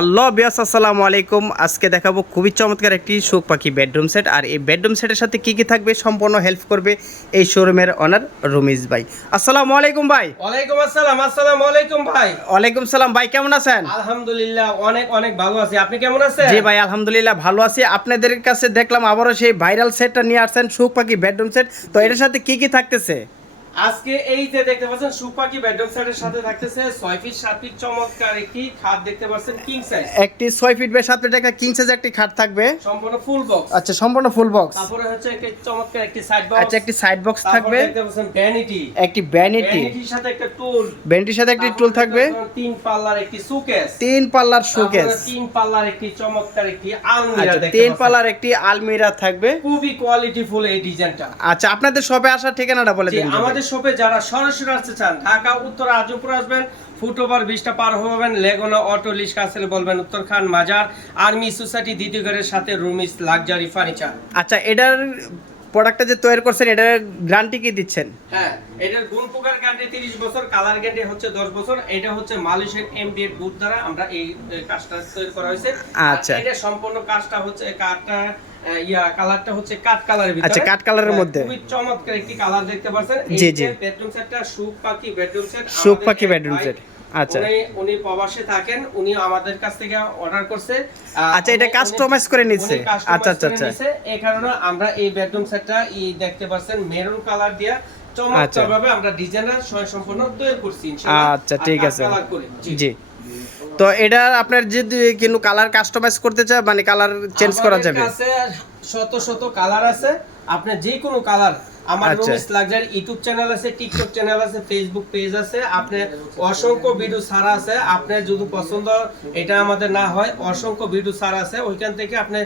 Hello বিয়াস আসসালামু আলাইকুম। আজকে দেখাবো খুবই চমৎকার একটি শোক পাখি বেডরুম সেট। আর এই বেডরুম সেটের সাথে কি কি থাকবে সম্পূর্ণ হেল্প করবে এই শোরুমের অনার রমিজ ভাই। আসসালামু আলাইকুম ভাই। ওয়ালাইকুম আসসালাম আসসালামু আলাইকুম ভাই। ওয়ালাইকুম সালাম ভাই কেমন আছেন? আলহামদুলিল্লাহ অনেক অনেক ভালো আছি। আপনি কেমন আছেন? জি ভাই আলহামদুলিল্লাহ ভালো আছি। আপনাদের কাছে দেখলাম আবারও সেই ভাইরাল সেটটা নিয়ে আসছেন শোক পাখি বেডরুম সেট। তো এটার সাথে কি কি থাকতেছে? আজকে এই যে দেখতে পাচ্ছেন সুপাকি বেডরুম সেটের সাথে থাকতেছে 6 ফিট 7 ফিট চমৎকার একটি খাট দেখতে পাচ্ছেন কিং সাইজ একটি ছয় ফিট বাই সাত ফিট একটা কিং সাইজ একটি খাট থাকবে। সম্পূর্ণ ফুল বক্স আচ্ছা সম্পূর্ণ ফুল বক্স তারপরে হচ্ছে একটি চমৎকার একটি সাইড বক্স আচ্ছা একটি সাইড বক্স থাকবে। দেখতে পাচ্ছেন ভ্যানিটি একটি ভ্যানিটি ভ্যানিটির সাথে একটা টুল ভ্যানিটির সাথে একটি টুল থাকবে। তিন পাল্লার একটি সুকেস তিন পাল্লার শোকেস তিন পাল্লার একটি চমৎকার একটি আলমিরা আচ্ছা দেখতে তিন পাল্লার একটি আলমিরা থাকবে। খুবই কোয়ালিটি ফুল এই ডিজাইনটা আচ্ছা আপনাদের শপে আসার ঠিকানাটা বলে দিন আমাদের শপে যারা সরাসরি আসতে চান ঢাকা উত্তর আজমপুর আসবেন ফুট ওভার বিশটা পার হবেন লেগুনা অটো লিস্ট কাছের বলবেন উত্তরখান মাজার আর্মি সোসাইটি দ্বিতীয় ঘরের সাথে রুমিস লাক্সারি ফার্নিচার। আচ্ছা এটার প্রোডাক্টটা যে তৈরি করছেন এটার গ্যারান্টি কি দিচ্ছেন? হ্যাঁ এটার গুণ পোকার গ্যারান্টি 30 বছর কালার গ্যারান্টি হচ্ছে 10 বছর এটা হচ্ছে মালয়েশিয়ান এমডি এর বুট দ্বারা আমরা এই কাজটা তৈরি করা হয়েছে। আচ্ছা। এটা সম্পূর্ণ কাজটা হচ্ছে কাঠটা ইয়া কালারটা হচ্ছে কাঠ কালারের ভিতরে আচ্ছা, কাঠ কালারের মধ্যে। খুবই চমৎকার একটি কালার দেখতে পাচ্ছেন জি, এই জি। যে বেডরুম সেটটা সুখ পাখি বেডরুম সেট সুখ পাখি ভাই, set, আচ্ছা। উনি উনি প্রবাসে থাকেন উনি আমাদের কাছ থেকে অর্ডার করছে আচ্ছা, এটা customize করে নিচ্ছে? আচ্ছা, আচ্ছা, আচ্ছা। এই কারণে আমরা এই বেডরুম সেটটা ই দেখতে পাচ্ছেন মেরুন কালার দিয়া চমৎকার ভাবে আমরা ডিজাইনার স্বয়ং সম্পূর্ণ তৈরি করছি ইনশাআল্লাহ। আচ্ছা, ঠিক আছে। জি। তো এটা আপনার যদি কিন্তু কালার কাস্টমাইজ করতে চায় মানে কালার চেঞ্জ করা যাবে? শত শত কালার আছে। আপনি যে কোনো কালার আমার। রুমিস লাক্সারি ইউটিউব চ্যানেল আছে টিকটক চ্যানেল আছে ফেসবুক পেজ আছে। আপনি অসংখ্য ভিডিও ছাড়া আছে। আপনার যদি পছন্দ এটা আমাদের না হয় অসংখ্য ভিডিও ছাড়া আছে। ওইখান থেকে আপনি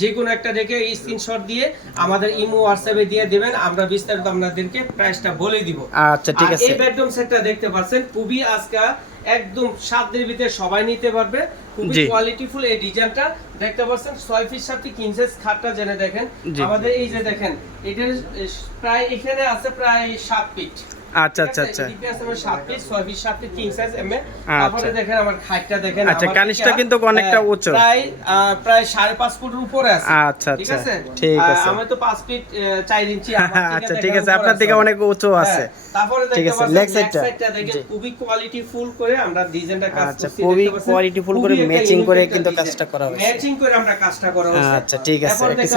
যে কোনো একটা রেখে স্ক্রিনশট দিয়ে আমাদের ইমো হোয়াটসঅ্যাপে দিয়ে দিবেন। আমরা বিস্তারিত আপনাদেরকে প্রাইসটা বলে দিব। আচ্ছা ঠিক আছে। এই বেডরুম সেটটা দেখতে পাচ্ছেন। খুবই আজকে একদম সাত দিনের ভিতরে সবাই নিতে পারবে। খুবই। কোয়ালিটিফুল এই ডিজাইনটা দেখতে পাচ্ছেন ছয় ফিট সাথে কিনসেস খাটটা জেনে দেখেন। আমাদের এই যে দেখেন এটা প্রায় এখানে আছে প্রায় সাত ফিট আচ্ছা আচ্ছা আচ্ছা আচ্ছা। দেখেন আমার খাটটা দেখেন আচ্ছা, থেকে, কিন্তু অনেকটা উঁচু। প্রায় প্রায় সাড়ে পাঁচ ফুটের উপরে আছে আচ্ছা, আচ্ছা, ঠিক আছে। আমি তো পাঁচ ফিট আহ, চার ইঞ্চি আচ্ছা ঠিক আছে আপনার থেকে অনেক উঁচু আছে হ্যাঁ, তারপরে ঠিক আছে, পাচ্ছেন leg leg side টা। side টা দেখেন খুবই কোয়ালিটি ফুল করে আমরা ডিজাইনটা কাজ আচ্ছা, খুবই quality full করে unique করে কিন্তু কাজটা করা হয়েছে। Matching করে আমরা কাজটা করা হয়েছে আচ্ছা, ঠিক আছে, একটি।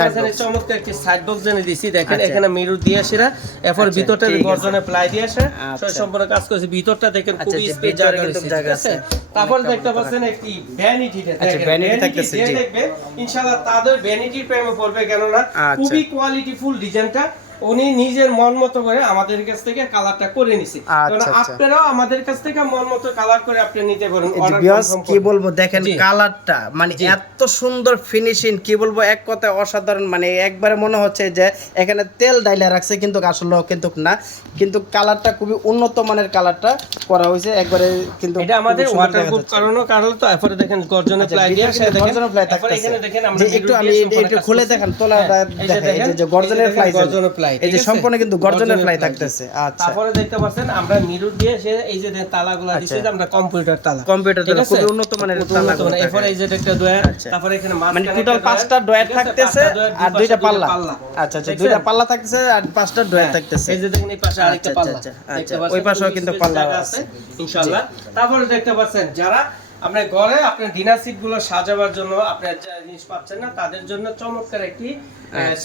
চমৎকার একটি সাইড বক্স জেনে দিছি দেখেন আচ্ছা। এখানে মিরর দিয়ে আসেরা এরপর আচ্ছা, ভিতরটা গর্জনে প্লাই দিয়ে আসে আচ্ছা। সম্পর্কে কাজ করেছে ভিতরটা দেখেন আচ্ছা, খুবই স্পেস জায়গা আছে। তারপর দেখতে পাচ্ছেন একটি ভ্যানিটি আচ্ছা, ভ্যানিটি থাকতেছে, জি। দেখবে ইনশাআল্লাহ তাদের ভ্যানিটির প্রেমে পড়বে কেননা আচ্ছা। খুবই কোয়ালিটি ফুল ডিজাইনটা উনি নিজের মন মতো করে আমাদের কাছ থেকে কালারটা করে নিছে আচ্ছা, কারণ আচ্ছা। আপনারাও আমাদের কাছ থেকে মন মতো কালার করে আপনি নিতে পারেন বিয়াস কি বলব দেখেন কালারটা মানে এত সুন্দর ফিনিশিং কি বলব এক কথায় অসাধারণ মানে একবারে মনে হচ্ছে যে এখানে তেল ডাইলা রাখছে কিন্তু আসলে কিন্তু না কিন্তু কালারটা খুবই উন্নত মানের কালারটা করা হয়েছে একবারে কিন্তু এটা আমাদের ওয়াটারপ্রুফ। কারণও কারণ তো এরপরে দেখেন গর্জনে আচ্ছা, প্লাই দিয়ে ভিতরে দেখেন গর্জনের fly এরপরে থাকতেছে। এখানে দেখেন আমরা একটু আমি একটু খুলে। দেখান, তোলাটা হ্যাঁ, এই যে দেখাই, এই যে দেখেন, গর্জনের এই fly, এই যে সম্পূর্ণ কিন্তু গর্জনের fly, থাকতেছে, আচ্ছা। তারপরে দেখতে পাচ্ছেন আমরা মিরর দিয়ে সে এই যে তালাগুলো দিছি যে আমরা কম্পিউটার তালা কম্পিউটার তালা? খুবই উন্নত মানের তালা মানের। এই যে একটা ডয়ার আচ্ছা। তারপরে এখানে মানে টোটাল পাঁচটা ডয়ার? থাকতেছে আর দুইটা পাল্লা। আচ্ছা আচ্ছা দুইটা পাল্লা থাকতেছে আর পাঁচটা ডয়ার হ্যাঁ, থাকতেছে এই যে দেখেন এই পাশে আরেকটা আচ্ছা, পাল্লা আচ্ছা, আচ্ছা? ওই পাশেও কিন্তু পাল্লা আছে। ইনশাআল্লাহ তারপরে দেখতে পাচ্ছেন যারা আপনার ঘরে আপনার ডিনার সিটগুলো সাজাবার জন্য আপনার যা জিনিস পাচ্ছেন না তাদের জন্য চমৎকার একটি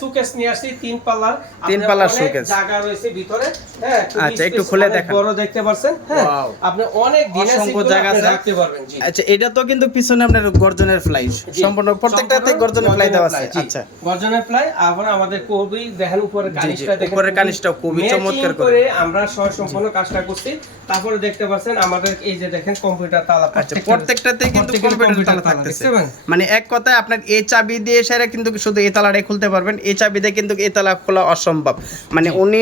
সুকেস নিয়ে আসছি তিন পাল্লার। হ্যাঁ। তিন পাল্লার showcase। জায়গা রয়েছে ভিতরে হ্যাঁ আচ্ছা, একটু খুলে দেখান। বড় দেখতে পাচ্ছেন হ্যাঁ। আপনি অনেক ডিনার সিট জায়গা আছে। রাখতে পারবেন জি। আচ্ছা এটা তো কিন্তু পিছনে আপনার গর্জনের ফ্লাই সম্পূর্ণ প্রত্যেকটাতে গর্জনের ফ্লাই দেওয়া আছে। আচ্ছা। গর্জনের ফ্লাই আবার আমাদের খুবই দেখেন উপরে কানিসটা দেখেন খুবই কানিসটাও খুবই চমৎকার করে। করে আমরা সহ সম্পূর্ণ কাজটা করছি। তারপরে দেখতে পাচ্ছেন আমাদের এই যে দেখেন কম্পিউটার তালা আচ্ছা প্রত্যেকটাতে কিন্তু কম্পিউটার তালা থাকতেছে। মানে এক কথায় আপনার এই চাবি দিয়ে সেরা কিন্তু শুধু এই তালাটাই খুলতে পারবেন। এই চাবি দিয়ে কিন্তু এই তালা খোলা অসম্ভব। মানে উনি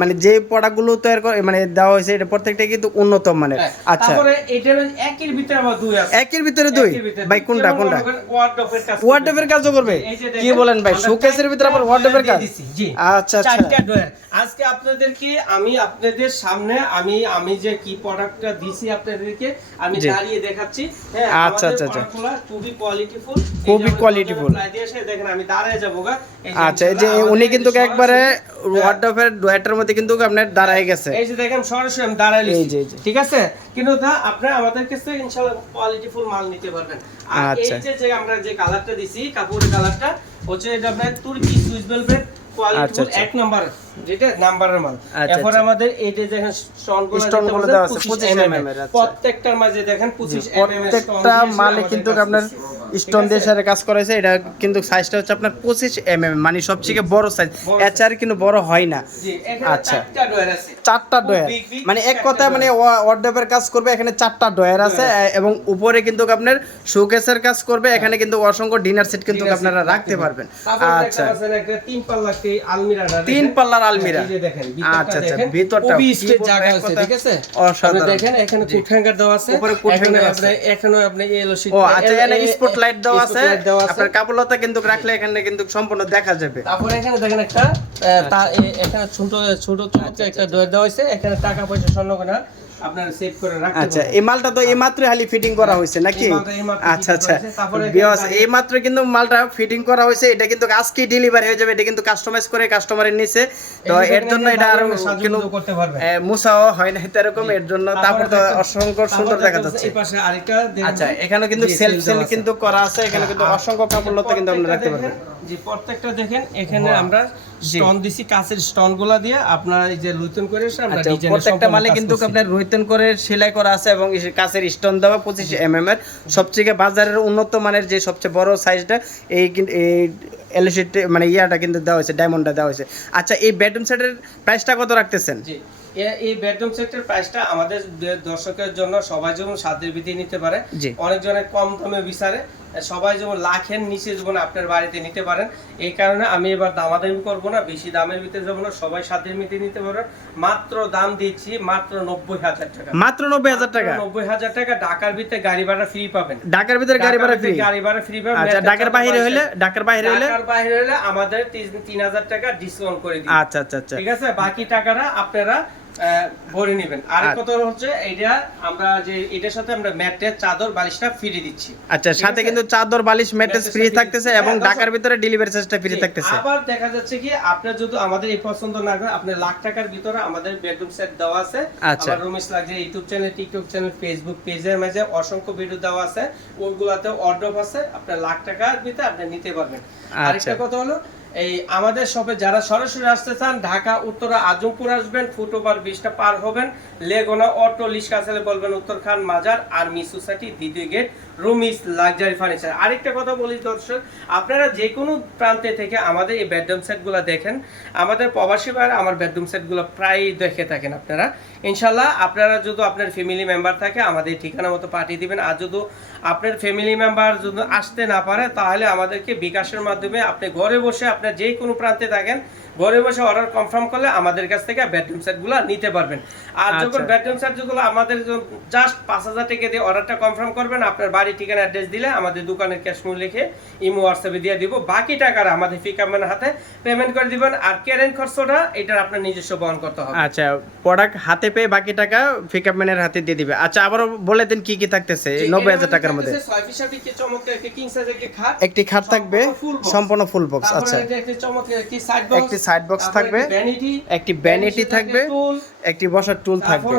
মানে যে প্রোডাক্টগুলো তৈরি করে মানে দেওয়া হয়েছে এটা প্রত্যেকটাই কিন্তু উন্নত মানের। হ্যাঁ, আচ্ছা। এটার একের ভিতরে আবার দুই আছে। একের ভিতরে দুই? ভাই কোনটা কোনটা? ওয়ার্ডরোবের। কাজও করবে? কি বলেন ভাই শোকেসের ভিতরে আবার ওয়ার্ডরোবের কাজ। আচ্ছা আচ্ছা। আজকে আপনাদেরকে আমি আপনাদের সামনে আমি আমি যে কি প্রোডাক্টটা দিছি আপনাদেরকে আমি দাঁড়িয়ে দেখাই দেখাচ্ছি। হ্যাঁ আচ্ছা, আচ্ছা, আচ্ছা। প্রোডাক্টগুলো খুবই কোয়ালিটিফুল খুবই qualityful। দেখেন আমি দাঁড়ায় যাব গা। আচ্ছা এই যে উনি কিন্তু সরাসরি- একবারে ওয়ার্ডরোবের ডুয়েটের মধ্যে কিন্তু আপনার দাঁড়ায় গেছে। এই যে দেখেন সরাসরি আমি দাঁড়ায় এই যে, ঠিক আছে? কিন্তু তা আপনি আমাদের কাছে ইনশাআল্লাহ কোয়ালিটিফুল মাল নিতে পারবেন। আর এই। যে আমরা যে কালারটা দিছি কাপড়ের কালারটা হচ্ছে এটা আপনার তুর্কি সুইস ভেলভেট আচ্ছা, আচ্ছা। এক নাম্বার যেটা নাম্বারের মাল এখন আচ্ছা। আমাদের এই যে দেখেন স্টোনগুলো দেওয়া আছে, 25 এর। প্রত্যেকটার মাঝে দেখেন 25 mm প্রত্যেকটা মালে কিন্তু আপনার স্টোন দিয়ে? সাথে কাজ করেছে এটা কিন্তু সাইজটা হচ্ছে আপনার পঁচিশ এম এম মানে সবথেকে বড় সাইজ চেয়ে কিন্তু বড় হয় না। আচ্ছা। চারটা ডয়ার মানে এক কথায় মানে ওয়ার্ডরোবের কাজ করবে এখানে চারটা ডয়ার আছে। এবং উপরে কিন্তু আপনার শোকেসের কাজ করবে এখানে কিন্তু অসংখ্য ডিনার সেট কিন্তু আপনারা রাখতে পারবেন। আচ্ছা। তিন পাল্লার আলমিরা। এই যে দেখেন, আচ্ছা, আচ্ছা, ভিতরটা জায়গা আছে, ঠিক আছে? অসাধারণ। দেখেন, এখানে coat দেওয়া আছে, উপরে এখানে আছে। এখানেও আপনি sheet- ও আচ্ছা এখানে এ- স্পটলাইট দেওয়া আছে। আপনার কাপড়লতা কিন্তু রাখলে এখানে কিন্তু সম্পূর্ণ দেখা যাবে। তারপরে এখানে দেখেন একটা এখানে ছোট ছোট ছোট চমৎকার একটা ডোর দেওয়া হয়েছে। এখানে টাকা পয়সা স্বর্ণ করে আপনার সেভ করে রাখতে আচ্ছা এই মালটা তো এই মাত্র খালি ফিটিং করা হয়েছে নাকি? আচ্ছা আচ্ছা। বিয়স এখানে এই মাত্র কিন্তু মালটা ফিটিং করা হয়েছে এটা কিন্তু আজকে ডেলিভারি হয়ে যাবে এটা কিন্তু কাস্টমাইজ করে কাস্টমারের নিচে। তো এর জন্য এটা আর কিন্তু। এ, হয় না এরকম এর জন্য তারপর তো অসংখ্য সুন্দর দেখা যাচ্ছে। আচ্ছা এখানে কিন্তু সেলফ সেল কিন্তু করা আছে এখানে কিন্তু আর- অসংখ্য কাপড়লতা কিন্তু আপনারা রাখতে পারবেন। জি প্রত্যেকটা দেখেন এখানে আমরা স্টোন দিছি কাঁচের স্টোনগুলা দিয়ে আপনার এই যে লুতন করে আমরা আচ্ছা ডিজাইনের প্রত্যেকটা মালে কিন্তু আপনার রৈতন করে সেলাই করা আছে এবং কাছের স্টোন দেওয়া এম এর সবচেয়ে বাজারের উন্নত মানের যে সবচেয়ে বড় সাইজটা এই এলসিড মানে ইয়াটা কিন্তু দেওয়া হয়েছে ডায়মন্ডটা দেওয়া হয়েছে। আচ্ছা এই বেডরুম সেটের প্রাইসটা কত রাখতেছেন? জি এই বেডরুম সেটের প্রাইসটা আমাদের দর্শকের জন্য সবাই যেমন সাধ্যের ভিত্তি নিতে পারে। অনেকজনের কম দামে বিচারে সবাই যেমন লাখের নিচে যেমন আপনার বাড়িতে নিতে পারেন এই কারণে আমি এবার দামাদামি করব না বেশি দামের ভিতরে যাব না সবাই সাধ্যের ভিত্তি নিতে পারবেন। মাত্র দাম দিচ্ছি মাত্র নব্বই হাজার টাকা। মাত্র নব্বই হাজার টাকা? নব্বই হাজার টাকা ঢাকার ভিতরে গাড়ি ভাড়া ফ্রি পাবেন। ঢাকার ভিতরে গাড়ি ভাড়া ফ্রি ভিতরে গাড়ি ভাড়া ফ্রি পাবেন। আচ্ছা ঢাকার বাইরে হলে। ঢাকার বাইরে হলে? ঢাকার বাইরে হলে আমাদের তিন- হাজার টাকা ডিসকাউন্ট করে দিই আচ্ছা আচ্ছা আচ্ছা। ঠিক আছে? বাকি টাকাটা আপনারা ভরে নেবেন। আর আচ্ছা। কত হচ্ছে এটা আমরা যে এটার সাথে আমরা ম্যাটের চাদর বালিশটা ফ্রি দিচ্ছি। আচ্ছা সাথে কিন্তু চাদর বালিশ ম্যাট্রেস ফ্রি থাকতেছে এবং হ্যাঁ, ঢাকার ভিতরে ডেলিভারি চার্জটা ফ্রি থাকতেছে। আবার দেখা যাচ্ছে কি আপনার যদি আমাদের এই পছন্দ না করে আপনার লাখ টাকার ভিতরে আমাদের বেডরুম সেট দেওয়া আছে। আচ্ছা। রুমিস লাগছে YouTube channel TikTok channel Facebook পেজের মাঝে অসংখ্য ভিডিও দেওয়া আছে। ওইগুলাতে অর্ডার আছে। আপনার লাখ টাকার ভিতরে আপনি নিতে পারবেন। আচ্ছা। আরেকটা কথা হলো এই আমাদের শপে যারা সরাসরি আসতে চান, ঢাকা, উত্তরা, আজমপুর আসবেন ফুট ওভার ব্রিজটা পার হবেন, লেগোনা, অটো, লিস্কা বলবেন, উত্তরখান, মাজার আর্মি সোসাইটি দ্বিতীয় গেট। রুমিস লাক্সারি ফার্নিচার আরেকটা কথা বলি দর্শক আপনারা যে কোনো প্রান্তে থেকে আমাদের এই বেডরুম সেটগুলো দেখেন আমাদের প্রবাসী আমার বেডরুম সেটগুলো প্রায় দেখে থাকেন আপনারা। ইনশাল্লাহ আপনারা যদি আপনার ফ্যামিলি মেম্বার থাকে আমাদের ঠিকানা মতো পাঠিয়ে দিবেন। আর যদি আপনার ফ্যামিলি মেম্বার যদি আসতে না পারে তাহলে আমাদেরকে বিকাশের মাধ্যমে আপনি ঘরে বসে আপনার যে কোনো প্রান্তে থাকেন ঘরে বসে অর্ডার কনফার্ম করলে আমাদের কাছ থেকে বেডরুম সেটগুলো নিতে পারবেন। আর যখন আচ্ছা। বেডরুম সেটগুলো আমাদের জাস্ট পাঁচ হাজার টাকা দিয়ে অর্ডারটা কনফার্ম করবেন আপনার বাড়ি ঠিকানা অ্যাড্রেস দিলে আমাদের দোকানের ক্যাশ মূল্য লিখে ইমো হোয়াটসঅ্যাপে দিয়ে দিব। বাকি টাকাটা আমাদের ফিকামের হাতে পেমেন্ট করে দিবেন। আর ক্যারেন্ট খরচটা এটার আপনার নিজস্ব বহন করতে হবে। আচ্ছা প্রোডাক্ট হাতে পেয়ে বাকি টাকা পিকআপ ম্যানের হাতে দিয়ে দিবে। আচ্ছা আবারও বলে দিন কি কি থাকতেছে নব্বই হাজার টাকার মধ্যে। একটি খাট। একটি খাট থাকবে সম্পূর্ণ ফুল বক্স আচ্ছা। এটা একটি সাইড বক্স থাকবে, ভ্যানিটি একটি ভ্যানিটি থাকবে একটি বসার টুল থাকবে।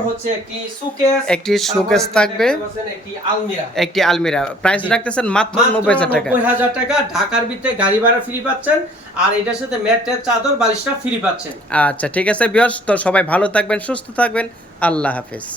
একটি সুকেস থাকবে। একটি আলমিরা। একটি আলমিরা। প্রাইস রাখতেছেন মাত্র নব্বই হাজার টাকা। নব্বই হাজার টাকা ঢাকার ভিতরে গাড়ি ভাড়া ফ্রি পাচ্ছেন আর এটার সাথে ম্যাটের চাদর বালিশটা ফ্রি পাচ্ছেন। আচ্ছা ঠিক আছে বিয়স তো সবাই ভালো থাকবেন সুস্থ থাকবেন আল্লাহ হাফেজ।